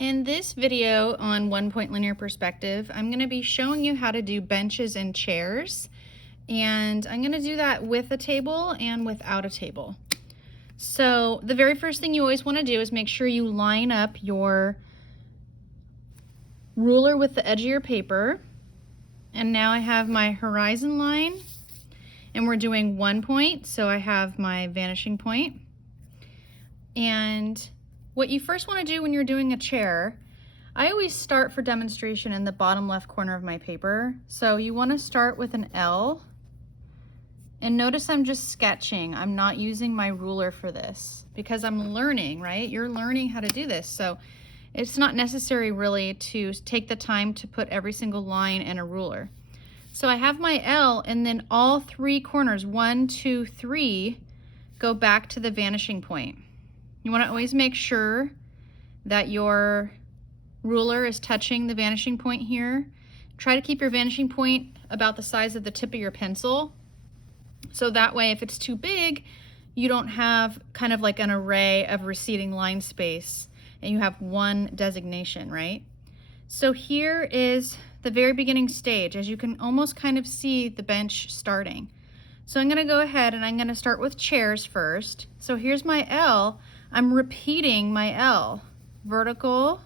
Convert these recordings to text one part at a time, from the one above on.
In this video on One Point Linear Perspective, I'm going to be showing you how to do benches and chairs, and I'm going to do that with a table and without a table. So the very first thing you always want to do is make sure you line up your ruler with the edge of your paper. And now I have my horizon line, and we're doing 1 point, so I have my vanishing point. And what you first want to do when you're doing a chair, I always start for demonstration in the bottom left corner of my paper. So you want to start with an L, and notice I'm just sketching. I'm not using my ruler for this because I'm learning, right? You're learning how to do this. So it's not necessary really to take the time to put every single line in a ruler. So I have my L, and then all three corners, 1, 2, 3, go back to the vanishing point. You want to always make sure that your ruler is touching the vanishing point here. Try to keep your vanishing point about the size of the tip of your pencil. So that way, if it's too big, you don't have kind of like an array of receding line space and you have one designation, right? So here is the very beginning stage, as you can almost kind of see the bench starting. So I'm going to go ahead and I'm going to start with chairs first. So here's my L. I'm repeating my L. Vertical,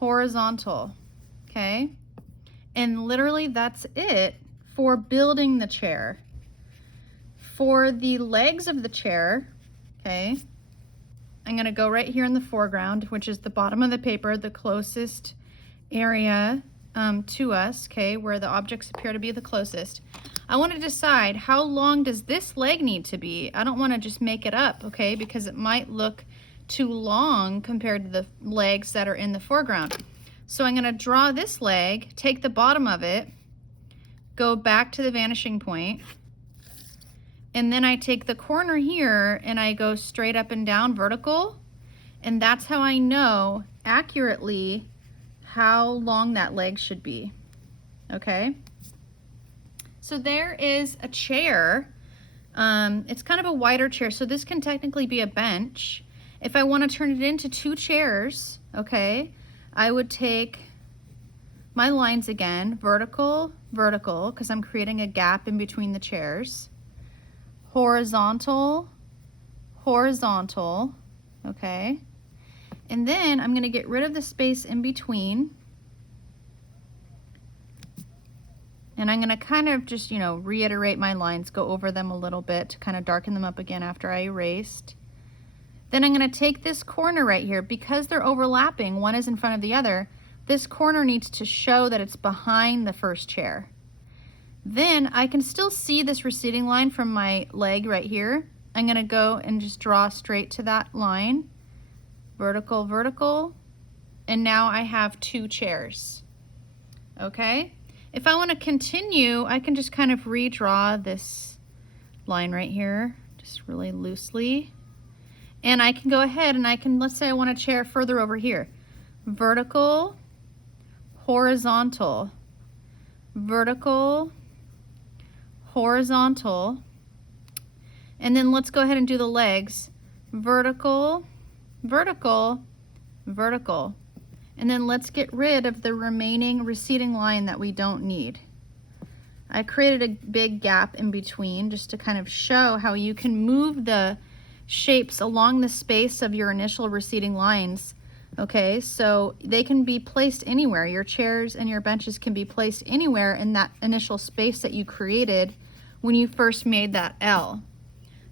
horizontal, okay? And literally that's it for building the chair. For the legs of the chair, okay, I'm going to go right here in the foreground, which is the bottom of the paper, the closest area to us, okay, where the objects appear to be the closest. I want to decide how long does this leg need to be. I don't want to just make it up, okay, because it might look too long compared to the legs that are in the foreground. So I'm going to draw this leg, take the bottom of it, go back to the vanishing point, and then I take the corner here and I go straight up and down vertical, and that's how I know accurately how long that leg should be, okay? So there is a chair. It's kind of a wider chair, so this can technically be a bench. If I want to turn it into 2 chairs, okay, I would take my lines again, vertical, vertical, because I'm creating a gap in between the chairs. Horizontal, horizontal, okay? And then I'm going to get rid of the space in between. And I'm going to kind of just, reiterate my lines, go over them a little bit to kind of darken them up again after I erased. Then I'm going to take this corner right here. Because they're overlapping, one is in front of the other, this corner needs to show that it's behind the first chair. Then I can still see this receding line from my leg right here. I'm going to go and just draw straight to that line. Vertical, vertical. And now I have 2 chairs. Okay? If I want to continue, I can just kind of redraw this line right here, just really loosely. And I can go ahead and I can, let's say I want a chair further over here. Vertical, horizontal, vertical, horizontal. And then let's go ahead and do the legs. Vertical, vertical, vertical. And then let's get rid of the remaining receding line that we don't need. I created a big gap in between just to kind of show how you can move the shapes along the space of your initial receding lines. Okay, so they can be placed anywhere. Your chairs and your benches can be placed anywhere in that initial space that you created when you first made that L.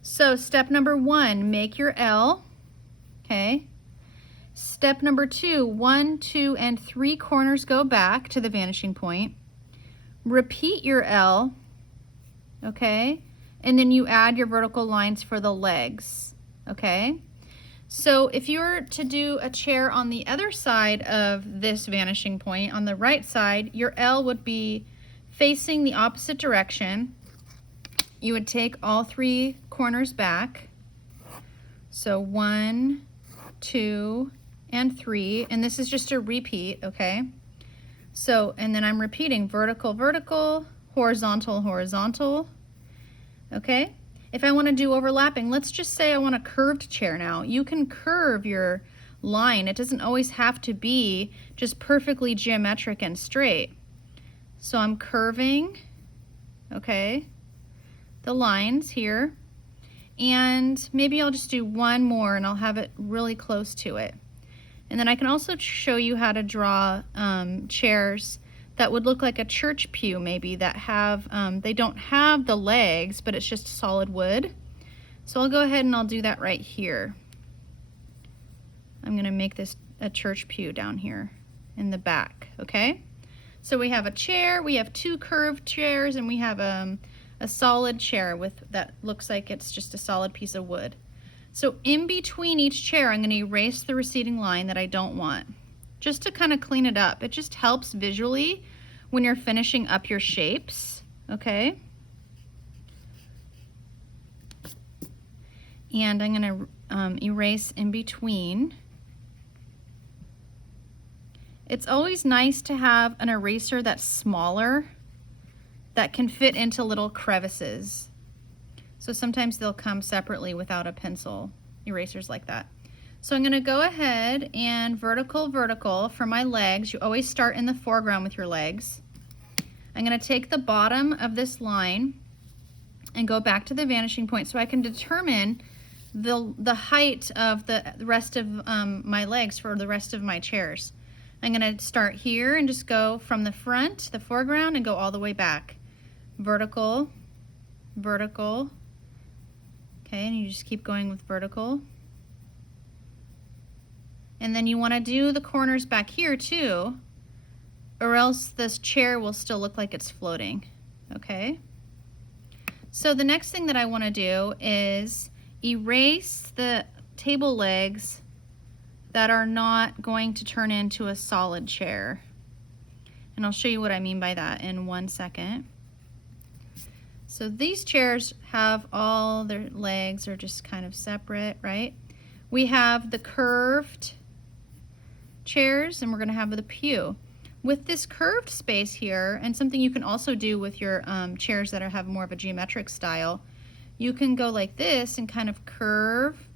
So step number 1, make your L, okay? Step number 2, 1, 2, and 3 corners go back to the vanishing point. Repeat your L, okay? And then you add your vertical lines for the legs, okay? So if you were to do a chair on the other side of this vanishing point, on the right side, your L would be facing the opposite direction. You would take all 3 corners back. So 1, 2, and 3, and this is just a repeat, okay? So, and then I'm repeating vertical, vertical, horizontal, horizontal, okay? If I want to do overlapping, let's just say I want a curved chair now. You can curve your line. It doesn't always have to be just perfectly geometric and straight. So I'm curving, okay, the lines here. And maybe I'll just do one more and I'll have it really close to it. And then I can also show you how to draw chairs that would look like a church pew maybe, that have, they don't have the legs, but it's just solid wood. So I'll go ahead and I'll do that right here. I'm gonna make this a church pew down here in the back, okay? So we have a chair, we have two curved chairs, and we have a solid chair that looks like it's just a solid piece of wood. So in between each chair, I'm gonna erase the receding line that I don't want, just to kind of clean it up. It just helps visually when you're finishing up your shapes, okay? And I'm gonna erase in between. It's always nice to have an eraser that's smaller, that can fit into little crevices. So sometimes they'll come separately without a pencil, erasers like that. So I'm gonna go ahead and vertical for my legs. You always start in the foreground with your legs. I'm gonna take the bottom of this line and go back to the vanishing point so I can determine the height of the rest of my legs for the rest of my chairs. I'm gonna start here and just go from the front, the foreground, and go all the way back. Vertical, vertical. Okay, and you just keep going with vertical. And then you want to do the corners back here too, or else this chair will still look like it's floating. Okay? So the next thing that I want to do is erase the table legs that are not going to turn into a solid chair. And I'll show you what I mean by that in 1 second. So these chairs have all their legs are just kind of separate, right? We have the curved chairs and we're gonna have the pew. With this curved space here, and something you can also do with your chairs that have more of a geometric style, you can go like this and kind of curve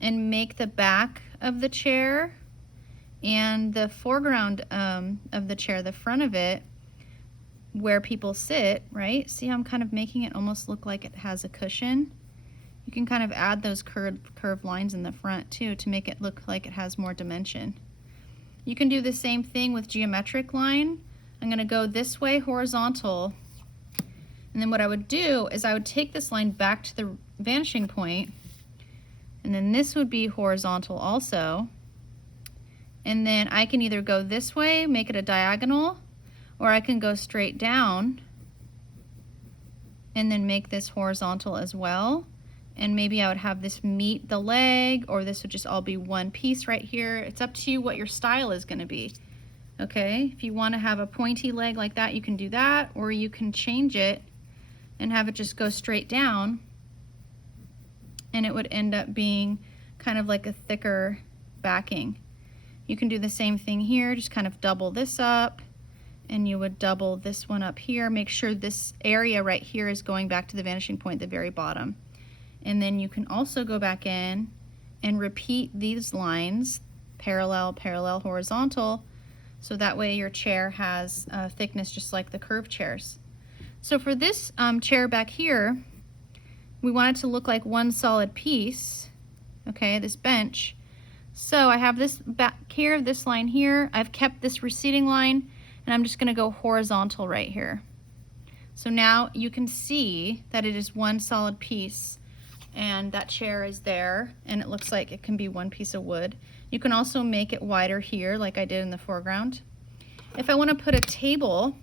and make the back of the chair and the foreground of the chair, the front of it, where people sit, right? See how I'm kind of making it almost look like it has a cushion? You can kind of add those curved lines in the front too to make it look like it has more dimension. You can do the same thing with geometric line. I'm gonna go this way horizontal, and then what I would do is I would take this line back to the vanishing point, and then this would be horizontal also. And then I can either go this way, make it a diagonal, or I can go straight down and then make this horizontal as well. And maybe I would have this meet the leg, or this would just all be one piece right here. It's up to you what your style is gonna be, okay? If you wanna have a pointy leg like that, you can do that, or you can change it and have it just go straight down, and it would end up being kind of like a thicker backing. You can do the same thing here, just kind of double this up, and you would double this one up here. Make sure this area right here is going back to the vanishing point at the very bottom. And then you can also go back in and repeat these lines, parallel, parallel, horizontal, so that way your chair has a thickness just like the curved chairs. So for this chair back here, we want it to look like one solid piece, okay, this bench. So I have this back here, this line here. I've kept this receding line, and I'm just gonna go horizontal right here. So now you can see that it is one solid piece, and that chair is there, and it looks like it can be one piece of wood. You can also make it wider here like I did in the foreground. If I wanna put a table,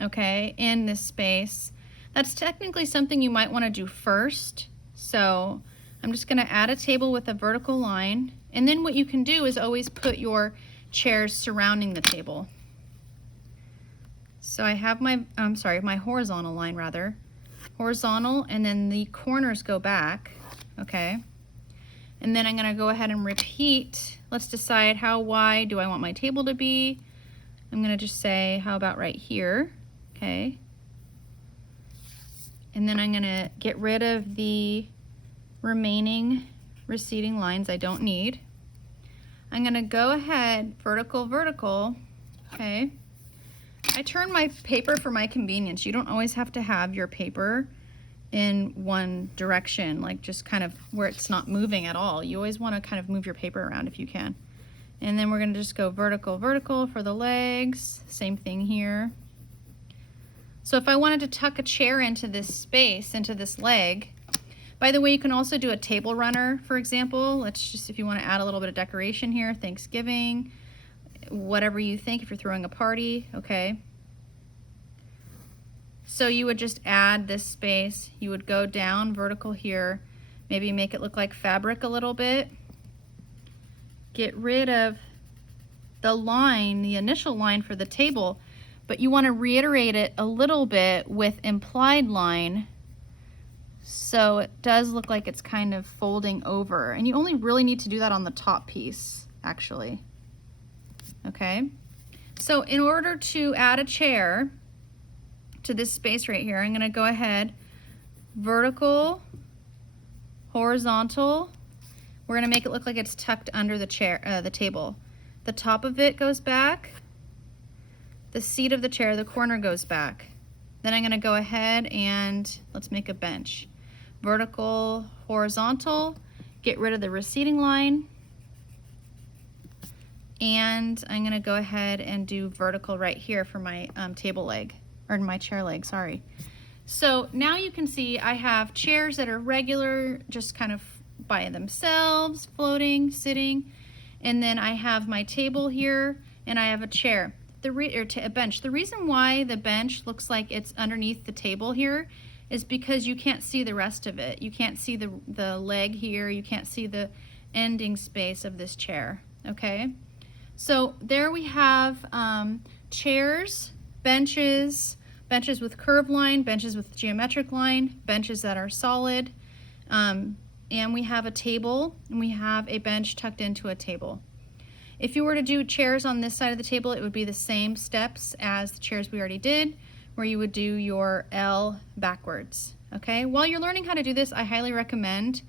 okay, in this space, that's technically something you might wanna do first. So I'm just gonna add a table with a vertical line, and then what you can do is always put your chairs surrounding the table. So I have my, my horizontal line rather. Horizontal, and then the corners go back, okay? And then I'm gonna go ahead and repeat. Let's decide how wide do I want my table to be. I'm gonna just say, how about right here, okay? And then I'm gonna get rid of the remaining receding lines I don't need. I'm gonna go ahead, vertical, vertical, okay. I turn my paper for my convenience. You don't always have to have your paper in one direction, like just kind of where it's not moving at all. You always wanna kind of move your paper around if you can. And then we're gonna just go vertical, vertical for the legs. Same thing here. So if I wanted to tuck a chair into this space, into this leg, by the way, you can also do a table runner, for example. Let's just, if you want to add a little bit of decoration here, Thanksgiving, whatever you think, if you're throwing a party, okay. So you would just add this space. You would go down vertical here, maybe make it look like fabric a little bit. Get rid of the line, the initial line for the table, but you want to reiterate it a little bit with implied line. So it does look like it's kind of folding over, and you only really need to do that on the top piece, actually. Okay, so in order to add a chair to this space right here, I'm going to go ahead, vertical, horizontal. We're going to make it look like it's tucked under the chair, the table. The top of it goes back. The seat of the chair, the corner goes back. Then I'm going to go ahead and let's make a bench. Vertical, horizontal, get rid of the receding line, and I'm going to go ahead and do vertical right here for my table leg, or my chair leg, sorry. So now you can see I have chairs that are regular, just kind of by themselves, floating, sitting, and then I have my table here, and I have a chair, a bench. The reason why the bench looks like it's underneath the table here is because you can't see the rest of it. You can't see the leg here. You can't see the ending space of this chair, okay? So there we have chairs, benches, benches with curved line, benches with geometric line, benches that are solid, and we have a table, and we have a bench tucked into a table. If you were to do chairs on this side of the table, it would be the same steps as the chairs we already did, where you would do your L backwards, okay? While you're learning how to do this, I highly recommend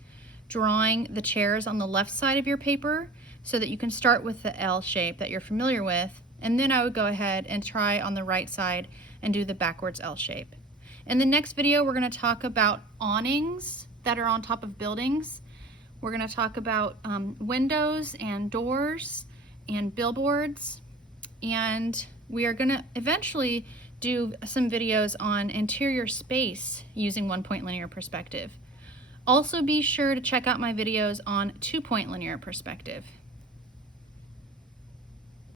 drawing the chairs on the left side of your paper so that you can start with the L shape that you're familiar with, and then I would go ahead and try on the right side and do the backwards L shape. In the next video, we're going to talk about awnings that are on top of buildings. We're going to talk about windows and doors and billboards, and we are going to eventually do some videos on interior space using 1-point linear perspective. Also be sure to check out my videos on 2-point linear perspective.